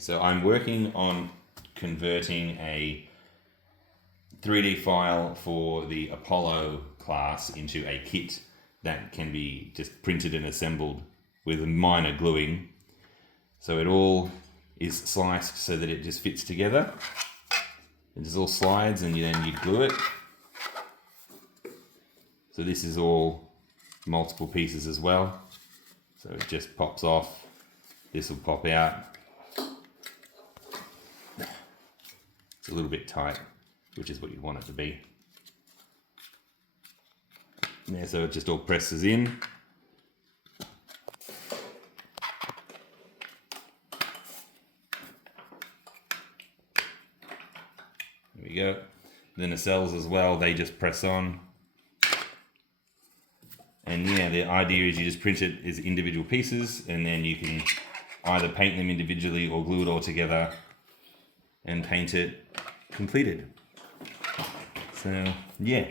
So I'm working on converting a 3D file for the Apollo class into a kit that can be just printed and assembled with minor gluing. So it all is sliced so that it just fits together. It just all slides and then you glue it. So this is all multiple pieces as well. So it just pops off. This will pop out. It's a little bit tight, which is what you want it to be. Yeah, so it just all presses in. There we go. The nacelles as well, they just press on. And yeah, the idea is you just print it as individual pieces and then you can either paint them individually or glue it all together and paint it completed. So yeah.